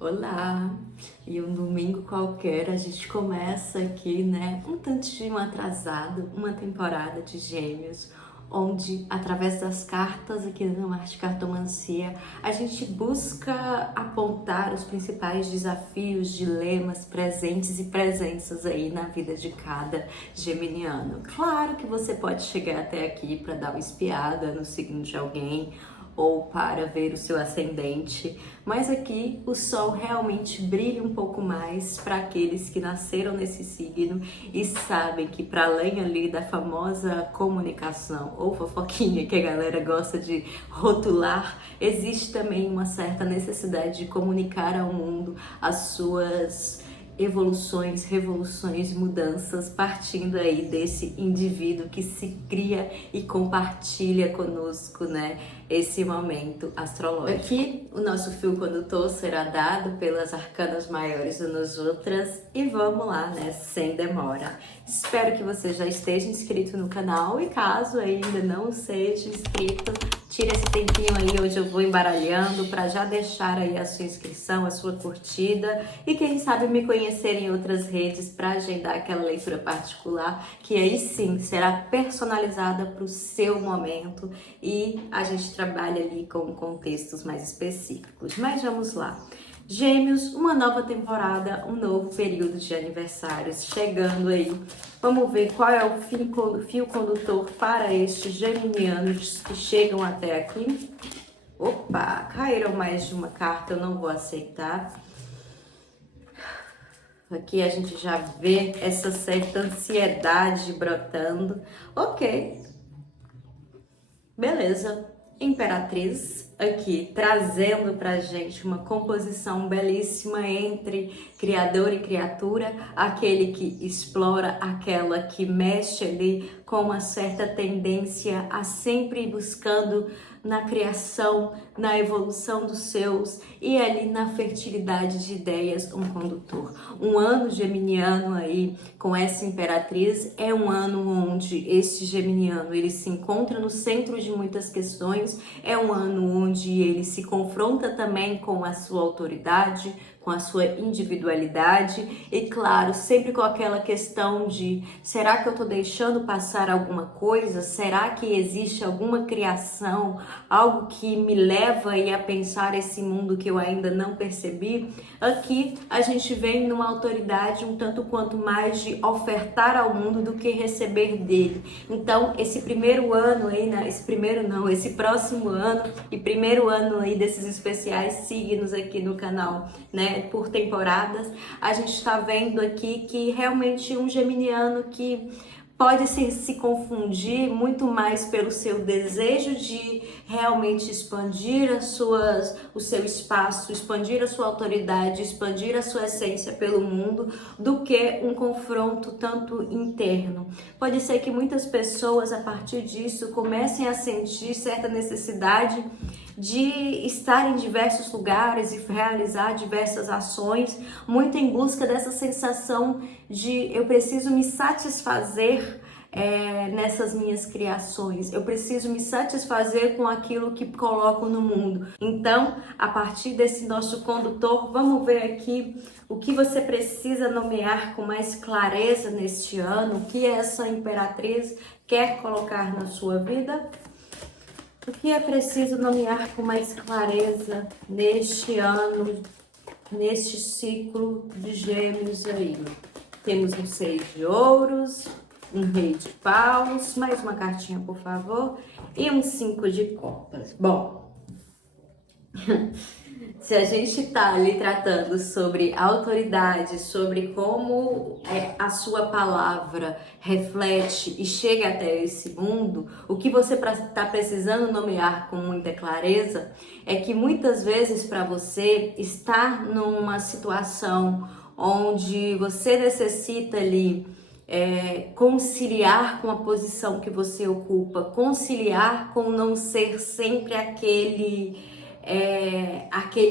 Olá! E um domingo qualquer a gente começa aqui, né, um tantinho atrasado, uma temporada de Gêmeos, onde através das cartas aqui no Arte Cartomancia a gente busca apontar os principais desafios, dilemas, presentes e presenças aí na vida de cada geminiano. Claro que você pode chegar até aqui para dar uma espiada no signo de alguém, ou para ver o seu ascendente, mas aqui o sol realmente brilha um pouco mais para aqueles que nasceram nesse signo e sabem que para além ali da famosa comunicação ou fofoquinha que a galera gosta de rotular, existe também uma certa necessidade de comunicar ao mundo as suas evoluções, revoluções, mudanças, partindo aí desse indivíduo que se cria e compartilha conosco, né, esse momento astrológico. Aqui o nosso fio condutor será dado pelas arcanas maiores do Nos Outras e vamos lá, né, sem demora. Espero que você já esteja inscrito no canal e caso ainda não seja inscrito, tira esse tempinho aí onde eu vou embaralhando para já deixar aí a sua inscrição, a sua curtida e quem sabe me conhecer em outras redes para agendar aquela leitura particular que aí sim será personalizada para o seu momento e a gente trabalha ali com contextos mais específicos. Mas vamos lá. Gêmeos, uma nova temporada, um novo período de aniversários chegando aí. Vamos ver qual é o fio condutor para estes geminianos que chegam até aqui. Opa, caíram mais de uma carta, eu não vou aceitar. Aqui a gente já vê essa certa ansiedade brotando. Ok, beleza. Imperatriz aqui trazendo pra gente uma composição belíssima entre criador e criatura, aquele que explora, aquela que mexe ali com uma certa tendência a sempre ir buscando na criação, na evolução dos seus e ali na fertilidade de ideias, um condutor. Um ano geminiano aí com essa imperatriz é um ano onde esse geminiano ele se encontra no centro de muitas questões, é um ano onde ele se confronta também com a sua autoridade, com a sua individualidade e claro, sempre com aquela questão de será que eu tô deixando passar alguma coisa? Será que existe alguma criação, algo que me leva aí a pensar esse mundo que eu ainda não percebi? Aqui a gente vem numa autoridade um tanto quanto mais de ofertar ao mundo do que receber dele. Então, esse primeiro ano aí, né? Esse próximo ano e primeiro ano aí desses especiais signos aqui no canal, né? Por temporadas, a gente está vendo aqui que realmente um geminiano que pode se confundir muito mais pelo seu desejo de realmente expandir o seu espaço, expandir a sua autoridade, expandir a sua essência pelo mundo, do que um confronto tanto interno. Pode ser que muitas pessoas, a partir disso, comecem a sentir certa necessidade de estar em diversos lugares e realizar diversas ações, muito em busca dessa sensação de eu preciso me satisfazer nessas minhas criações, eu preciso me satisfazer com aquilo que coloco no mundo. Então, a partir desse nosso condutor, vamos ver aqui o que você precisa nomear com mais clareza neste ano, o que essa imperatriz quer colocar na sua vida. O que é preciso nomear com mais clareza neste ano, neste ciclo de Gêmeos aí? Temos um 6 de ouros, um rei de paus, mais uma cartinha, por favor, e um 5 de copas. Bom, se a gente tá ali tratando sobre autoridade, sobre como a sua palavra reflete e chega até esse mundo, o que você tá precisando nomear com muita clareza é que muitas vezes para você estar numa situação onde você necessita ali conciliar com a posição que você ocupa, conciliar com não ser sempre aquele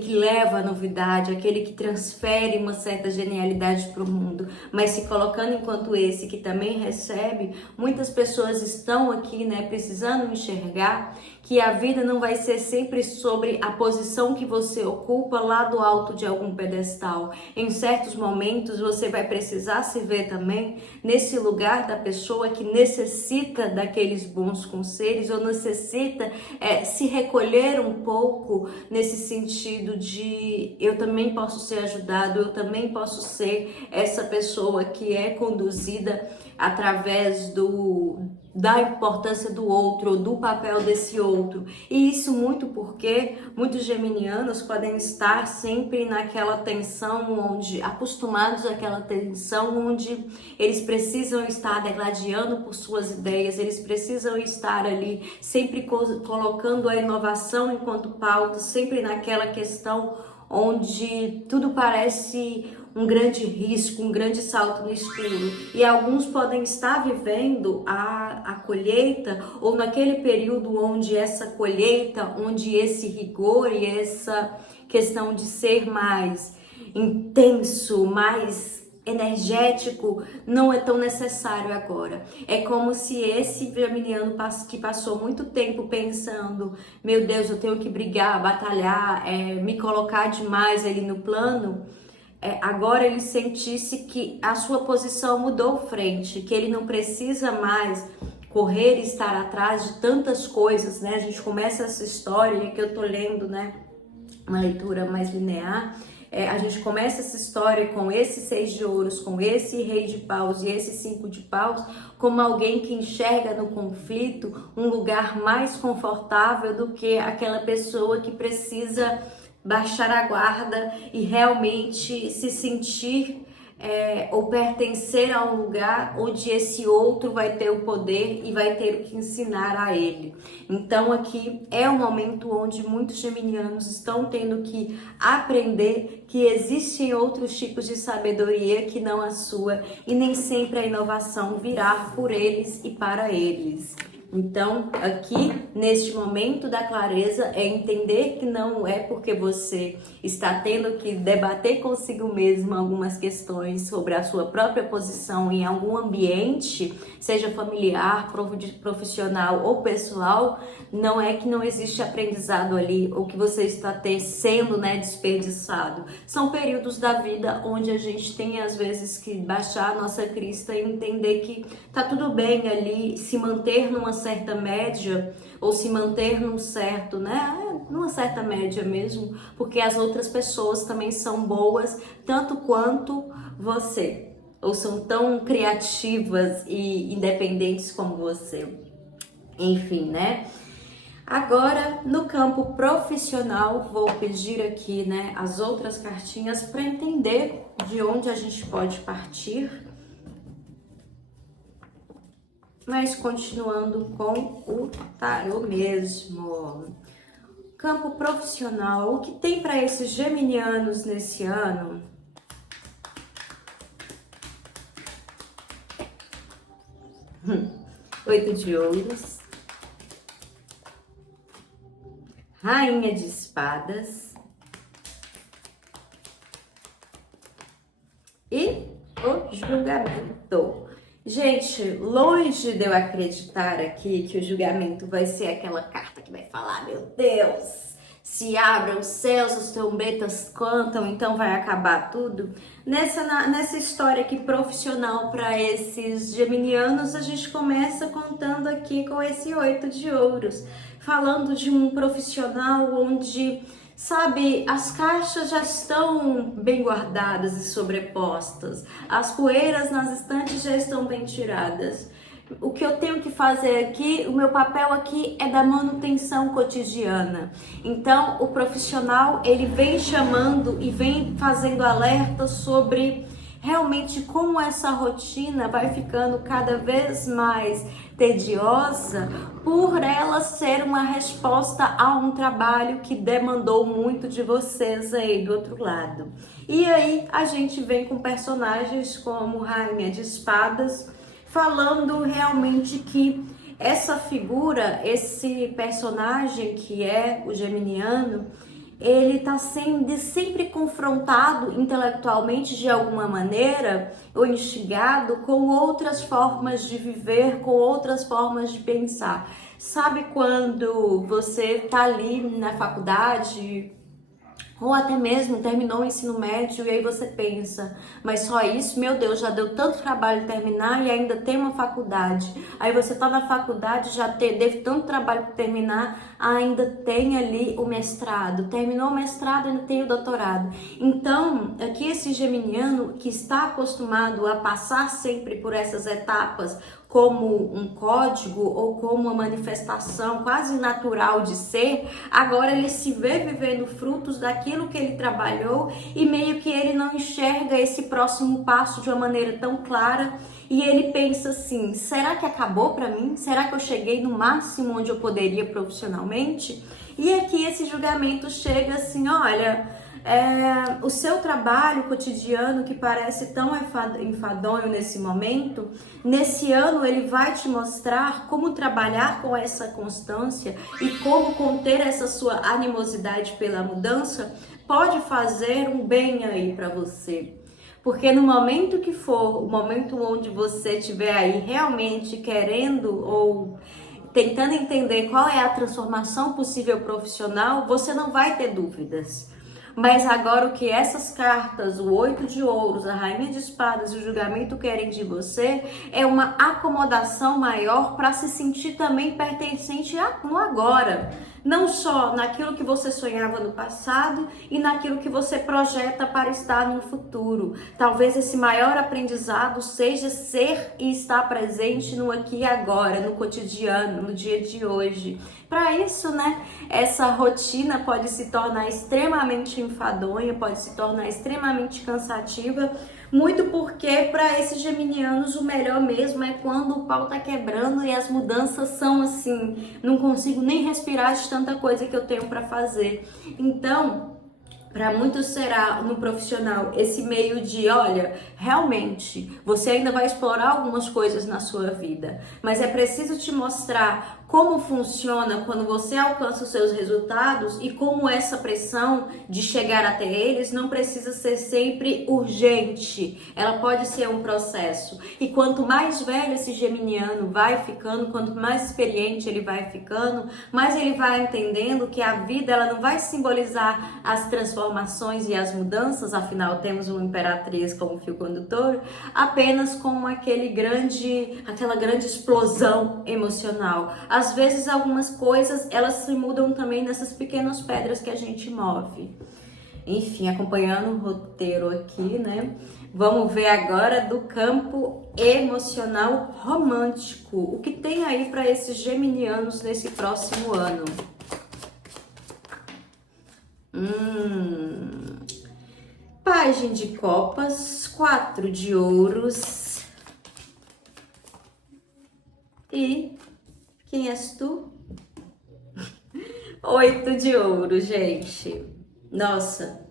que leva a novidade, aquele que transfere uma certa genialidade para o mundo, mas se colocando enquanto esse que também recebe. Muitas pessoas estão aqui, né, precisando enxergar que a vida não vai ser sempre sobre a posição que você ocupa lá do alto de algum pedestal. Em certos momentos você vai precisar se ver também nesse lugar da pessoa que necessita daqueles bons conselhos ou necessita se recolher um pouco nesse sentido de eu também posso ser ajudado, eu também posso ser essa pessoa que é conduzida através da importância do outro, do papel desse outro. E isso muito porque muitos geminianos podem estar sempre naquela tensão onde, acostumados àquela tensão onde eles precisam estar degladiando por suas ideias, eles precisam estar ali sempre colocando a inovação enquanto pauta, sempre naquela questão onde tudo parece um grande risco, um grande salto no escuro. E alguns podem estar vivendo a colheita ou naquele período onde essa colheita, onde esse rigor e essa questão de ser mais intenso, mais energético não é tão necessário agora. É como se esse geminiano que passou muito tempo pensando, meu Deus, eu tenho que brigar, batalhar, me colocar demais ali no plano, agora ele sentisse que a sua posição mudou frente, que ele não precisa mais correr e estar atrás de tantas coisas, né? A gente começa essa história que eu tô lendo, né? Uma leitura mais linear. A gente começa essa história com esse 6 de ouros, com esse rei de paus e esse 5 de paus, como alguém que enxerga no conflito um lugar mais confortável do que aquela pessoa que precisa baixar a guarda e realmente se sentir ou pertencer a um lugar onde esse outro vai ter o poder e vai ter o que ensinar a ele. Então aqui é um momento onde muitos geminianos estão tendo que aprender que existem outros tipos de sabedoria que não a sua e nem sempre a inovação virá por eles e para eles. Então, aqui, neste momento da clareza, é entender que não é porque você está tendo que debater consigo mesmo algumas questões sobre a sua própria posição em algum ambiente, seja familiar, profissional ou pessoal, não é que não existe aprendizado ali ou que você está sendo, né, desperdiçado. São períodos da vida onde a gente tem, às vezes, que baixar a nossa crista e entender que tá tudo bem ali, se manter numa certa média ou se manter num certo, né, numa certa média mesmo, porque as outras pessoas também são boas tanto quanto você, ou são tão criativas e independentes como você. Enfim, né? Agora, no campo profissional, vou pedir aqui, né, as outras cartinhas para entender de onde a gente pode partir. Mas continuando com o tarô mesmo. Campo profissional, o que tem para esses geminianos nesse ano? Oito de ouros. Rainha de espadas. E o julgamento. Gente, longe de eu acreditar aqui que o julgamento vai ser aquela carta que vai falar, meu Deus, se abram os céus, os trombetas cantam, então vai acabar tudo. Nessa história aqui profissional para esses geminianos, a gente começa contando aqui com esse 8 de ouros, falando de um profissional onde, sabe, as caixas já estão bem guardadas e sobrepostas, as poeiras nas estantes já estão bem tiradas. O que eu tenho que fazer aqui, o meu papel aqui é da manutenção cotidiana. Então, o profissional, ele vem chamando e vem fazendo alerta sobre realmente como essa rotina vai ficando cada vez mais tediosa por ela ser uma resposta a um trabalho que demandou muito de vocês aí do outro lado. E aí a gente vem com personagens como Rainha de Espadas, falando realmente que essa figura, esse personagem que é o geminiano, ele está sendo sempre confrontado intelectualmente de alguma maneira ou instigado com outras formas de viver, com outras formas de pensar. Sabe quando você tá ali na faculdade, ou até mesmo terminou o ensino médio e aí você pensa, mas só isso? Meu Deus, já deu tanto trabalho terminar e ainda tem uma faculdade. Aí você tá na faculdade, teve tanto trabalho para terminar, ainda tem ali o mestrado. Terminou o mestrado, ainda tem o doutorado. Então, aqui esse geminiano que está acostumado a passar sempre por essas etapas, como um código ou como uma manifestação quase natural de ser, agora ele se vê vivendo frutos daquilo que ele trabalhou e meio que ele não enxerga esse próximo passo de uma maneira tão clara e ele pensa assim, será que acabou para mim? Será que eu cheguei no máximo onde eu poderia profissionalmente? E aqui esse julgamento chega assim, olha, o seu trabalho cotidiano que parece tão enfadonho nesse momento, nesse ano ele vai te mostrar como trabalhar com essa constância e como conter essa sua animosidade pela mudança pode fazer um bem aí para você. Porque no momento que for, o momento onde você estiver aí realmente querendo ou tentando entender qual é a transformação possível profissional, você não vai ter dúvidas. Mas agora o que essas cartas, o 8 de ouros, a rainha de espadas e o julgamento querem de você é uma acomodação maior para se sentir também pertencente no agora. Não só naquilo que você sonhava no passado e naquilo que você projeta para estar no futuro. Talvez esse maior aprendizado seja ser e estar presente no aqui e agora, no cotidiano, no dia de hoje. Para isso, né, essa rotina pode se tornar extremamente enfadonha, pode se tornar extremamente cansativa, muito porque para esses geminianos o melhor mesmo é quando o pau tá quebrando e as mudanças são assim, não consigo nem respirar de tanta coisa que eu tenho para fazer. Então, para muitos será no profissional esse meio de, olha, realmente você ainda vai explorar algumas coisas na sua vida, mas é preciso te mostrar como funciona quando você alcança os seus resultados e como essa pressão de chegar até eles não precisa ser sempre urgente, ela pode ser um processo. E quanto mais velho esse geminiano vai ficando, quanto mais experiente ele vai ficando, mais ele vai entendendo que a vida ela não vai simbolizar as transformações e as mudanças, afinal temos uma imperatriz como fio condutor, apenas como aquela grande explosão emocional. Às vezes algumas coisas elas se mudam também nessas pequenas pedras que a gente move. Enfim, acompanhando o roteiro aqui, né? Vamos ver agora do campo emocional romântico. O que tem aí para esses geminianos nesse próximo ano? Pajem de copas, 4 de ouros e quem és tu? 8 de ouros, gente. Nossa.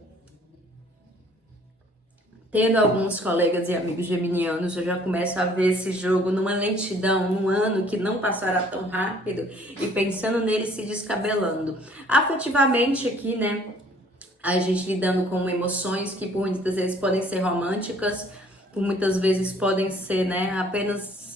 Tendo alguns colegas e amigos geminianos, eu já começo a ver esse jogo numa lentidão, num ano que não passará tão rápido e pensando nele se descabelando. Afetivamente aqui, né? A gente lidando com emoções que por muitas vezes podem ser românticas, por muitas vezes podem ser, né, apenas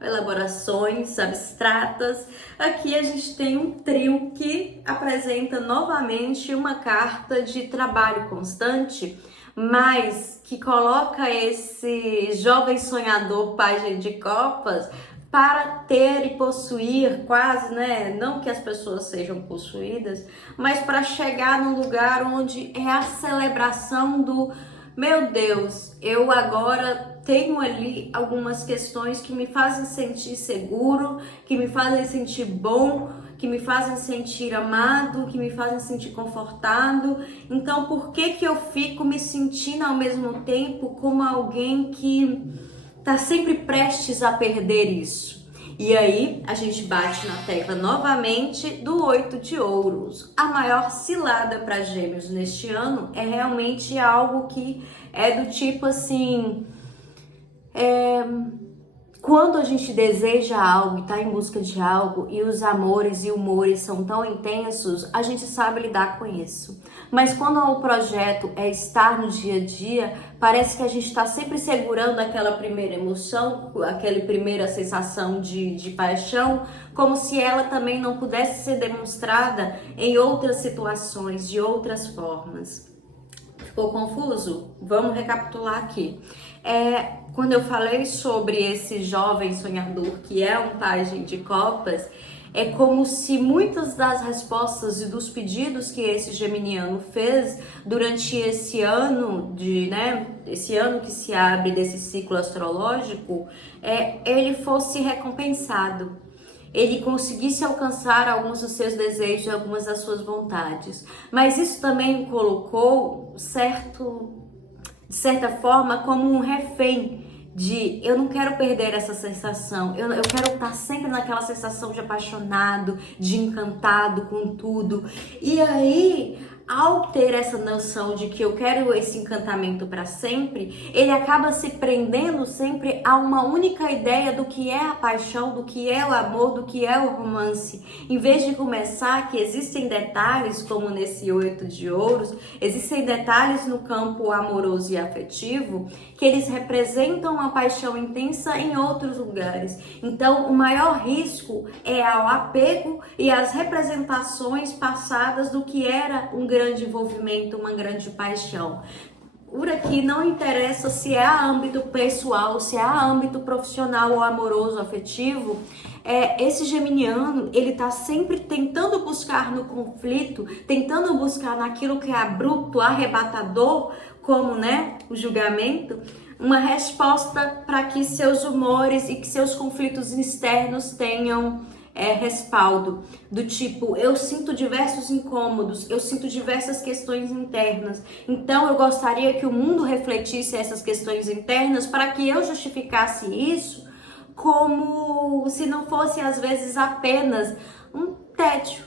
elaborações abstratas. Aqui a gente tem um trio que apresenta novamente uma carta de trabalho constante, mas que coloca esse jovem sonhador pajem de copas para ter e possuir quase, né? Não que as pessoas sejam possuídas, mas para chegar num lugar onde é a celebração do meu Deus, eu agora tenho ali algumas questões que me fazem sentir seguro, que me fazem sentir bom, que me fazem sentir amado, que me fazem sentir confortado. Então, por que eu fico me sentindo ao mesmo tempo como alguém que tá sempre prestes a perder isso? E aí, a gente bate na tecla novamente do 8 de ouros. A maior cilada para gêmeos neste ano é realmente algo que é do tipo assim... Quando a gente deseja algo e está em busca de algo e os amores e humores são tão intensos, a gente sabe lidar com isso. Mas quando o projeto é estar no dia a dia, parece que a gente está sempre segurando aquela primeira emoção, aquela primeira sensação de paixão, como se ela também não pudesse ser demonstrada em outras situações, de outras formas. Ficou confuso? Vamos recapitular aqui. Quando eu falei sobre esse jovem sonhador que é um pajem de copas, é como se muitas das respostas e dos pedidos que esse geminiano fez durante esse ano esse ano que se abre desse ciclo astrológico, ele fosse recompensado. Ele conseguisse alcançar alguns dos seus desejos, algumas das suas vontades. Mas isso também o colocou, de certa forma, como um refém de eu não quero perder essa sensação, eu quero estar sempre naquela sensação de apaixonado, de encantado com tudo. E aí, ao ter essa noção de que eu quero esse encantamento para sempre, ele acaba se prendendo sempre a uma única ideia do que é a paixão, do que é o amor, do que é o romance. Em vez de começar que existem detalhes, como nesse 8 de ouros, existem detalhes no campo amoroso e afetivo que eles representam a paixão intensa em outros lugares. Então, o maior risco é ao apego e às representações passadas do que era um grande envolvimento, uma grande paixão. Por aqui não interessa se é a âmbito pessoal, se é a âmbito profissional ou amoroso, afetivo, esse geminiano, ele tá sempre tentando buscar no conflito, tentando buscar naquilo que é abrupto, arrebatador, como, o julgamento, uma resposta para que seus humores e que seus conflitos externos tenham respaldo, do tipo, eu sinto diversos incômodos, eu sinto diversas questões internas, então eu gostaria que o mundo refletisse essas questões internas para que eu justificasse isso como se não fosse às vezes apenas um tédio,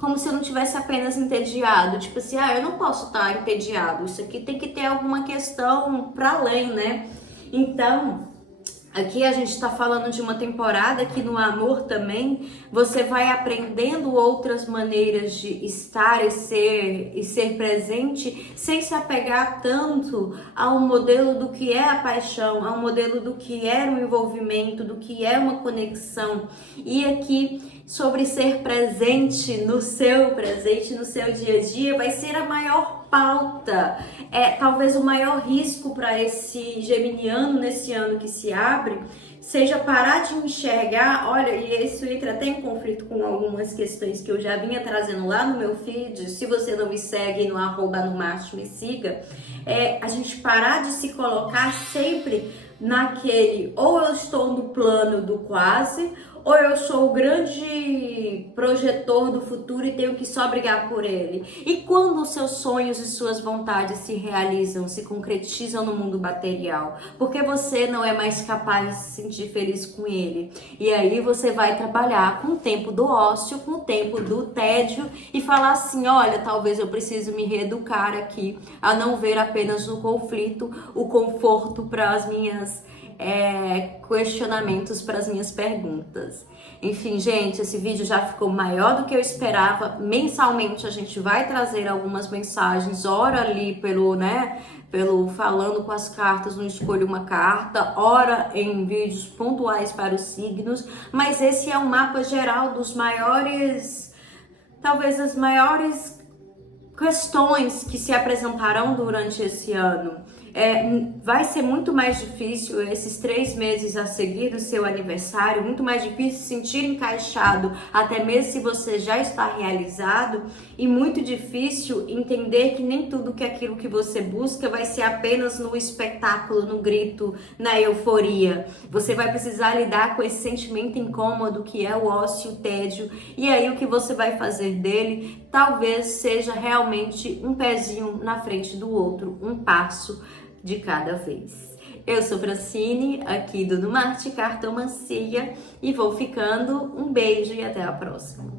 como se eu não tivesse apenas entediado, tipo assim, eu não posso estar entediado, isso aqui tem que ter alguma questão para além, né? Então, aqui a gente está falando de uma temporada que no amor também você vai aprendendo outras maneiras de estar e ser presente sem se apegar tanto ao modelo do que é a paixão, ao modelo do que é um envolvimento, do que é uma conexão. E aqui sobre ser presente no seu dia a dia vai ser a maior pauta, talvez o maior risco para esse geminiano nesse ano que se abre, seja parar de enxergar, olha, e isso entra até em conflito com algumas questões que eu já vinha trazendo lá no meu feed. Se você não me segue no @nomarte, me siga, a gente parar de se colocar sempre naquele, ou eu estou no plano do quase, ou eu sou o grande projetor do futuro e tenho que só brigar por ele. E quando os seus sonhos e suas vontades se realizam, se concretizam no mundo material, porque você não é mais capaz de se sentir feliz com ele? E aí você vai trabalhar com o tempo do ócio, com o tempo do tédio e falar assim, olha, talvez eu preciso me reeducar aqui a não ver apenas o conflito, o conforto para as minhas questionamentos, para as minhas perguntas. Enfim, gente, esse vídeo já ficou maior do que eu esperava. Mensalmente a gente vai trazer algumas mensagens, ora ali pelo falando com as cartas no Escolha uma Carta, ora em vídeos pontuais para os signos, mas esse é um mapa geral dos maiores, talvez as maiores questões que se apresentarão durante esse ano. Vai ser muito mais difícil esses 3 meses a seguir do seu aniversário, muito mais difícil se sentir encaixado, até mesmo se você já está realizado, e muito difícil entender que nem tudo que aquilo que você busca vai ser apenas no espetáculo, no grito, na euforia. Você vai precisar lidar com esse sentimento incômodo que é o ócio, o tédio, e aí o que você vai fazer dele talvez seja realmente um pezinho na frente do outro, um passo de cada vez. Eu sou Francine, aqui do Nomarte Cartomancia, e vou ficando. Um beijo e até a próxima.